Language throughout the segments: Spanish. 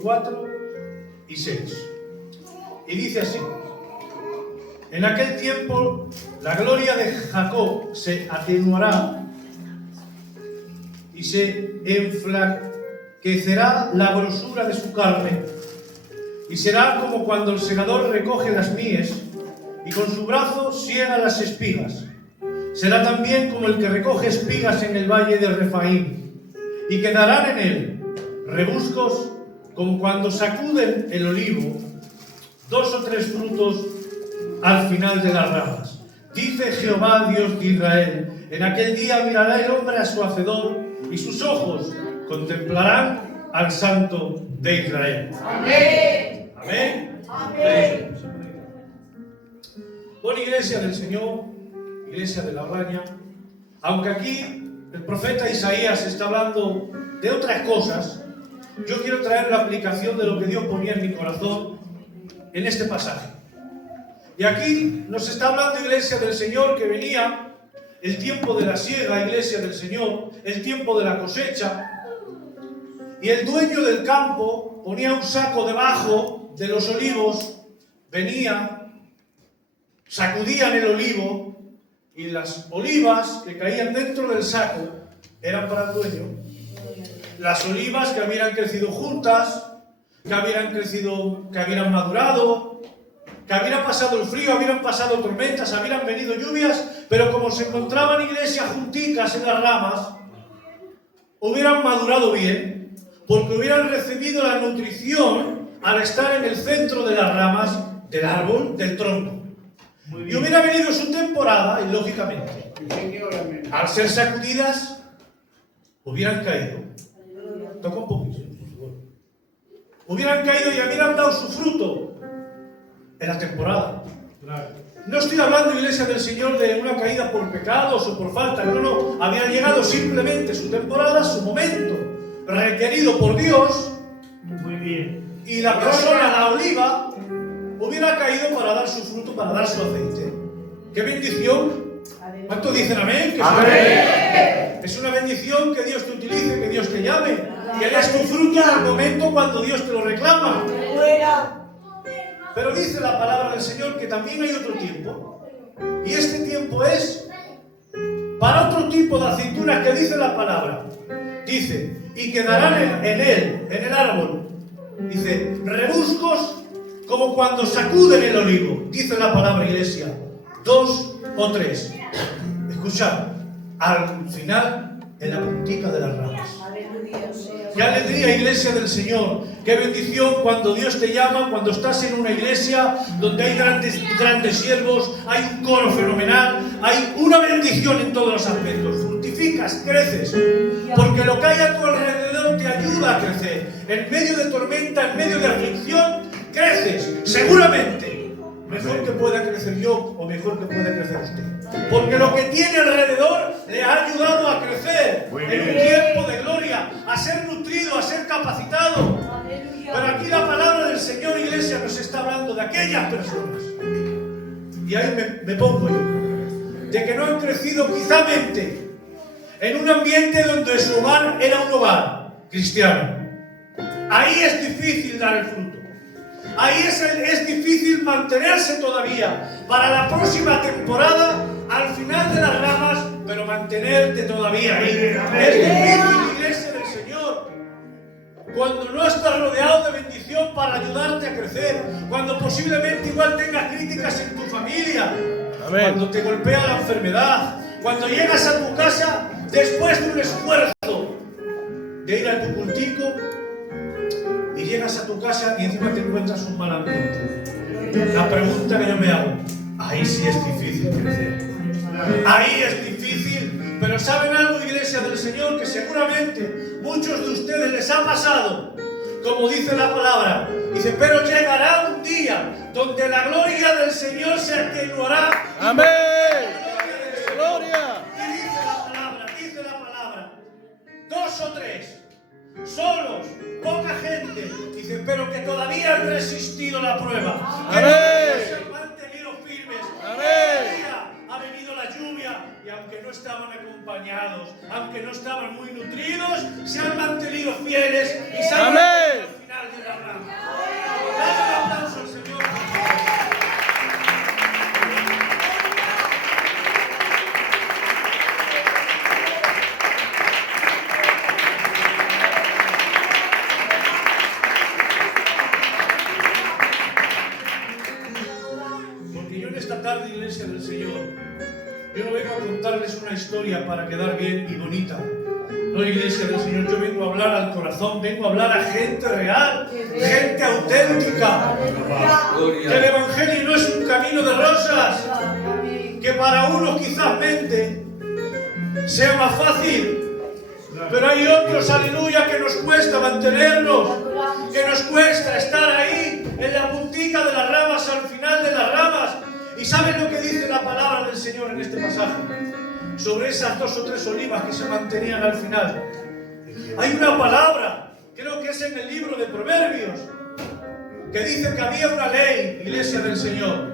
4 y 6. Y dice así: en aquel tiempo la gloria de Jacob se atenuará y se enflaquecerá la grosura de su carne, y será como cuando el segador recoge las mies y con su brazo siega las espigas. Será también como el que recoge espigas en el valle de Refaim, y quedarán en él rebuscos como cuando sacuden el olivo, 2 o 3 frutos al final de las ramas. Dice Jehová, Dios de Israel: en aquel día mirará el hombre a su hacedor, y sus ojos contemplarán al Santo de Israel. Amén. Amén. Amén. Bueno, iglesia del Señor, iglesia de la Braña, aunque aquí el profeta Isaías está hablando de otras cosas, yo quiero traer la aplicación de lo que Dios ponía en mi corazón en este pasaje. Y aquí nos está hablando, iglesia del Señor, que venía el tiempo de la siega, iglesia del Señor, el tiempo de la cosecha, y el dueño del campo ponía un saco debajo de los olivos, venía, sacudían el olivo, y las olivas que caían dentro del saco eran para el dueño. Las olivas que habían crecido juntas, que habían crecido, que habían madurado, que habían pasado el frío, habían pasado tormentas, habían venido lluvias, pero como se encontraban iglesias junticas en las ramas, hubieran madurado bien, porque hubieran recibido la nutrición al estar en el centro de las ramas del árbol, del tronco. Y hubiera venido su temporada, y lógicamente, al ser sacudidas, hubieran caído. Toca un poquito, por favor. Hubieran caído y hubieran dado su fruto en la temporada. No estoy hablando, iglesia del Señor, de una caída por pecados o por falta. No. Había llegado simplemente su temporada, su momento, requerido por Dios. Muy bien. Y la persona, la oliva, hubiera caído para dar su fruto, para dar su aceite. ¡Qué bendición! ¿Cuántos dicen amén? Que ¡amén! Es una bendición que Dios te utilice, que Dios te llame, que des tu fruto en el momento cuando Dios te lo reclama. Pero dice la palabra del Señor que también hay otro tiempo, y este tiempo es para otro tipo de aceitunas que dice la palabra. Dice: y quedarán en él, en el árbol, dice, rebuscos como cuando sacuden el olivo. Dice la palabra, iglesia, 2 o 3. Escuchad, al final, en la puntica de las ramas. ¡Qué alegría, iglesia del Señor! ¡Qué bendición cuando Dios te llama, cuando estás en una iglesia donde hay grandes siervos, hay un coro fenomenal, hay una bendición en todos los aspectos! Fructificas, creces, porque lo que hay a tu alrededor te ayuda a crecer. En medio de tormenta, en medio de aflicción, creces, seguramente. Mejor que pueda crecer yo o mejor que pueda crecer usted. Porque lo que tiene alrededor le ha ayudado a crecer en un tiempo de gloria, a ser nutrido, a ser capacitado. Pero aquí la palabra del Señor, iglesia, nos está hablando de aquellas personas. Y ahí me pongo yo. De que no han crecido quizamente en un ambiente donde su hogar era un hogar cristiano. Ahí es difícil dar el fruto. Ahí es difícil mantenerse todavía para la próxima temporada, al final de las ramas, pero mantenerte todavía ahí. Es difícil, iglesia del Señor, cuando no estás rodeado de bendición para ayudarte a crecer, cuando posiblemente igual tengas críticas en tu familia, amén, cuando te golpea la enfermedad, cuando llegas a tu casa después de un esfuerzo de ir a tu cultico, y llegas a tu casa y encima te encuentras un mal ambiente. La pregunta que yo me hago: ahí sí es difícil crecer. Ahí es difícil. Pero ¿saben algo, iglesia del Señor? Que seguramente muchos de ustedes les ha pasado. Como dice la palabra, dice: pero llegará un día donde la gloria del Señor se atenuará. ¡Amén! ¡Gloria! Y dice la palabra, 2 o 3. Solos, poca gente, dice, pero que todavía han resistido la prueba, que todavía se han mantenido firmes. Todavía ha venido la lluvia y aunque no estaban acompañados, aunque no estaban muy nutridos, se han mantenido fieles y se han mantenido al final de la Yo no vengo a contarles una historia para quedar bien y bonita. No, iglesia del Señor, yo vengo a hablar al corazón, vengo a hablar a gente real, gente auténtica. Que el Evangelio no es un camino de rosas, que para unos quizás mente sea más fácil, pero hay otros, aleluya, que nos cuesta mantenernos, que nos cuesta estar ahí en la puntica de las ramas, al final de las ramas. ¿Y saben lo que dice la palabra del Señor en este pasaje? Sobre esas 2 o 3 olivas que se mantenían al final. Hay una palabra, creo que es en el libro de Proverbios, que dice que había una ley, iglesia del Señor,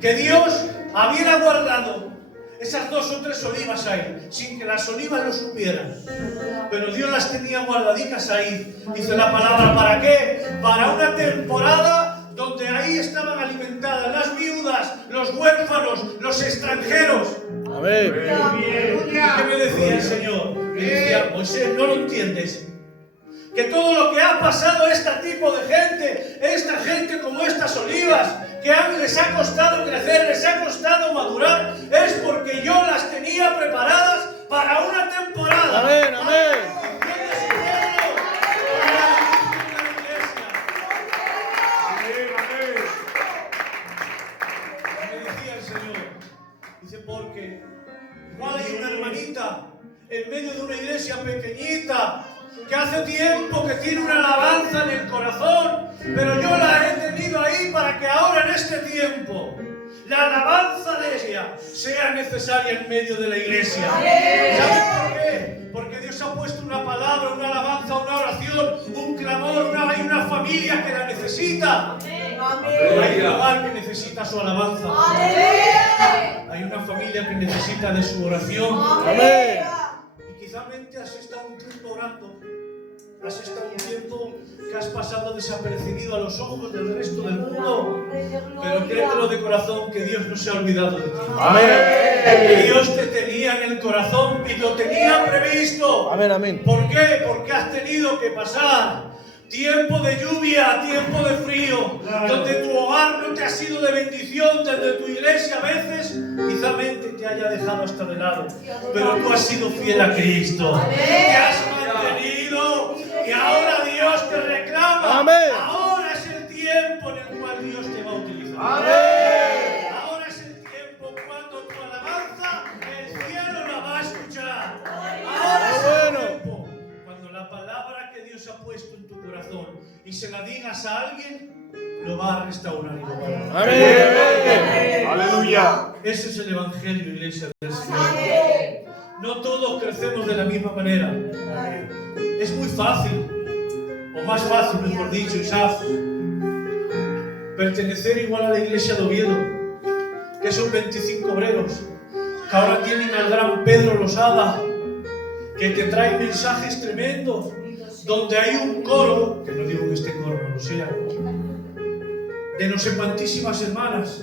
que Dios había guardado esas 2 o 3 olivas ahí, sin que las olivas lo supieran. Pero Dios las tenía guardadicas ahí. Dice la palabra, ¿para qué? Para una temporada donde ahí estaban alimentadas las viudas, los huérfanos, los extranjeros. Amén. ¿Y qué me decía el Señor? Me decía, Moisés, ¿no lo entiendes? Que todo lo que ha pasado a este tipo de gente, esta gente como estas olivas, que les ha costado crecer, les ha costado madurar, es porque yo las tenía preparadas para una temporada. Amén, amén. Dice, porque igual hay una hermanita en medio de una iglesia pequeñita que hace tiempo que tiene una alabanza en el corazón, pero yo la he tenido ahí para que ahora en este tiempo la alabanza de ella sea necesaria en medio de la iglesia. ¿Sabes por qué? Porque Dios ha puesto una palabra, una alabanza, una oración, un clamor, hay una familia que la necesita. Pero hay un hogar que necesita su alabanza. Hay una familia que necesita de su oración. Amén. Y quizás has estado un tiempo orando, has estado un tiempo que has pasado desapercibido a los ojos del resto del mundo. Pero créetelo de corazón que Dios no se ha olvidado de ti. Amén. Dios te tenía en el corazón y lo tenía previsto. Amén, amén. ¿Por qué? Porque has tenido que pasar tiempo de lluvia, tiempo de frío, donde tu hogar no te ha sido de bendición, desde tu iglesia a veces quizá mente te haya dejado hasta de lado, pero tú has sido fiel a Cristo, te has mantenido y ahora Dios te reclama. Amén. Ahora es el tiempo en el cual Dios te va a utilizar. Amén. Ahora es el tiempo cuando tu alabanza el cielo la va a escuchar. Ahora es el tiempo cuando la palabra que Dios ha puesto en tu corazón y se la digas a alguien, lo va a restaurar y lo va a dar. Amén. Aleluya. Ese es el Evangelio, iglesia del Señor. No todos crecemos de la misma manera. Es muy fácil, o más fácil, mejor dicho, Isaac, pertenecer igual a la iglesia de Oviedo, que son 25 obreros, que ahora tienen al gran Pedro Losada, que te trae mensajes tremendos, donde hay un coro, que no digo que este coro no lo sea, de no sé cuantísimas hermanas,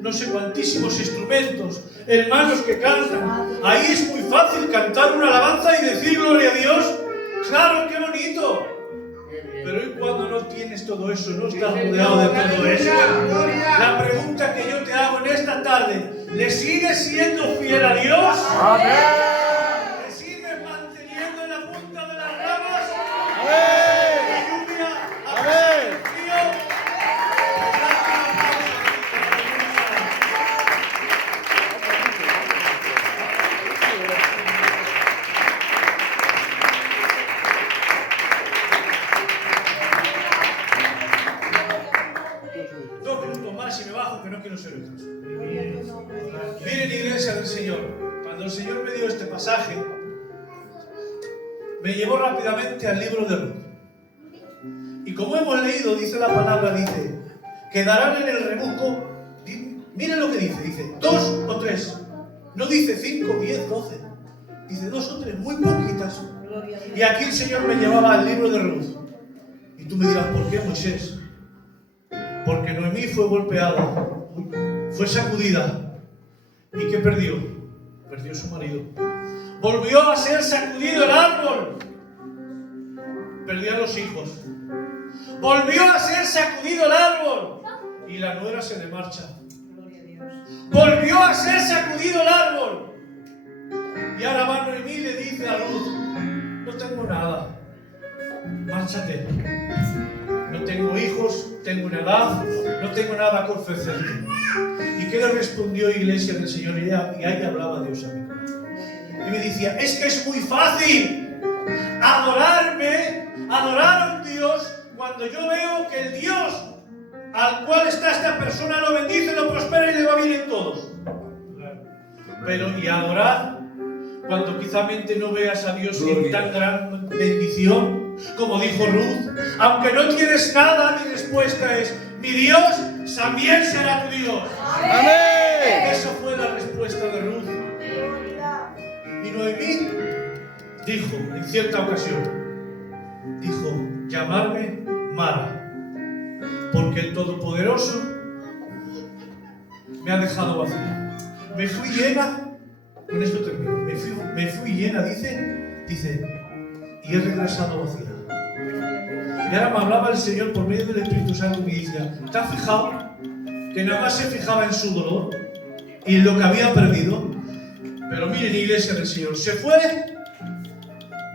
no sé cuantísimos instrumentos, hermanos que cantan. Ahí es muy fácil cantar una alabanza y decir gloria a Dios. Claro, qué bonito. Pero ¿y cuando no tienes todo eso, no estás rodeado de todo eso? La pregunta que yo te hago en esta tarde, ¿le sigues siendo fiel a Dios? Amén. ¿Le sigues manteniendo en la punta de las ramas? Amén. La lluvia, a Amén. pesar del frío. Y me bajo, que no quiero ser otros. Miren, iglesia del Señor, cuando el Señor me dio este pasaje, me llevó rápidamente al libro de Ruth. Y como hemos leído, dice la palabra, dice, quedarán en el rebujo. Miren lo que dice 2 o 3. No dice 5, 10, 12. Dice 2 o 3, muy poquitas. Y aquí el Señor me llevaba al libro de Ruth. Y tú me dirás, ¿por qué, Moisés? Porque Noemí fue golpeada, fue sacudida. ¿Y qué perdió? Perdió su marido. Volvió a ser sacudido el árbol. Perdió a los hijos. Volvió a ser sacudido el árbol. Y la nuera se le marcha. Volvió a ser sacudido el árbol. Y ahora va Noemí y le dice a Ruth: no tengo nada, márchate. No tengo hijos, tengo una edad, no tengo nada que ofrecerte. ¿Y qué le respondió, iglesia del Señor? Y ahí hablaba Dios a mí. Y me decía: es que es muy fácil adorar a un Dios cuando yo veo que el Dios al cual está esta persona lo bendice, lo prospera y le va bien en todo. Pero y adorar cuando quizamente no veas a Dios en tan gran bendición, como dijo Ruth, aunque no tienes nada, mi respuesta es: mi Dios también será tu Dios. Amén. Esa fue la respuesta de Ruth. Y Noemí dijo en cierta ocasión, dijo: llamarme Mara, porque el Todopoderoso me ha dejado vacía. Me fui llena, con esto termino, me fui llena, dice, y he regresado vacía. Y ahora me hablaba el Señor por medio del Espíritu Santo y me decía: ¿te has fijado que nada más se fijaba en su dolor y en lo que había perdido? Pero miren, iglesia del Señor, se fue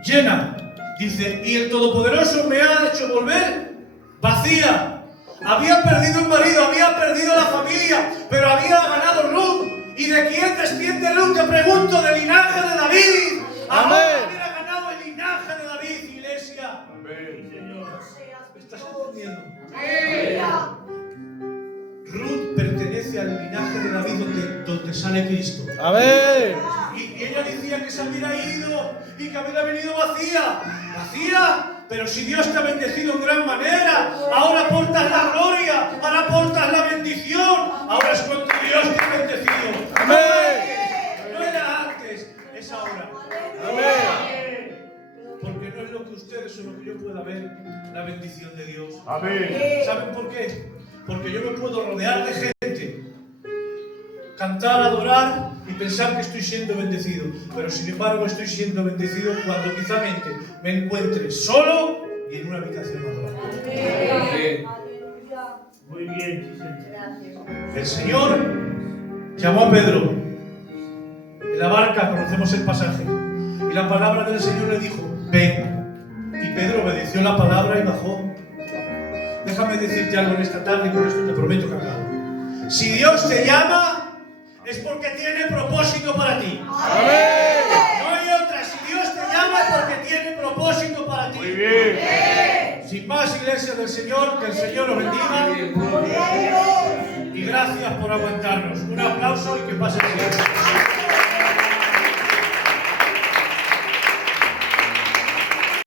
llena, dice, y el Todopoderoso me ha hecho volver vacía. Había perdido el marido, había perdido la familia, pero había ganado Ruth. ¿Y de quién desciende Ruth? Te pregunto: del linaje de David. Amén. Ahora hubiera ganado el linaje de David, iglesia. Amén. ¿Me estás entendiendo? Ruth pertenece al linaje de David donde sale Cristo. Amén. Y ella decía que se hubiera ido y que había venido vacía. ¿Vacía? Pero si Dios te ha bendecido en gran manera, ahora portas la gloria, ahora portas la bendición. Ahora es cuando Dios te ha bendecido. Amén. No era antes, es ahora. Amén. Porque no es lo que ustedes o lo que yo pueda ver, la bendición de Dios. Amén. ¿Saben por qué? Porque yo me puedo rodear de gente, cantar, adorar y pensar que estoy siendo bendecido. Pero sin embargo estoy siendo bendecido cuando quizamente me encuentre solo y en una habitación adorando. Amén. Muy bien. El Señor llamó a Pedro. En la barca conocemos el pasaje. Y la palabra del Señor le dijo: ven. Y Pedro obedeció la palabra y bajó. Déjame decirte algo en esta tarde y con esto te prometo que acabo. Si Dios te llama, es porque tiene propósito para ti. Amén. No hay otra. Si Dios te llama, es porque tiene propósito para ti. Muy bien. Sin más, iglesia del Señor, que el Señor os bendiga. Y gracias por aguantarnos. Un aplauso y que pasen bien.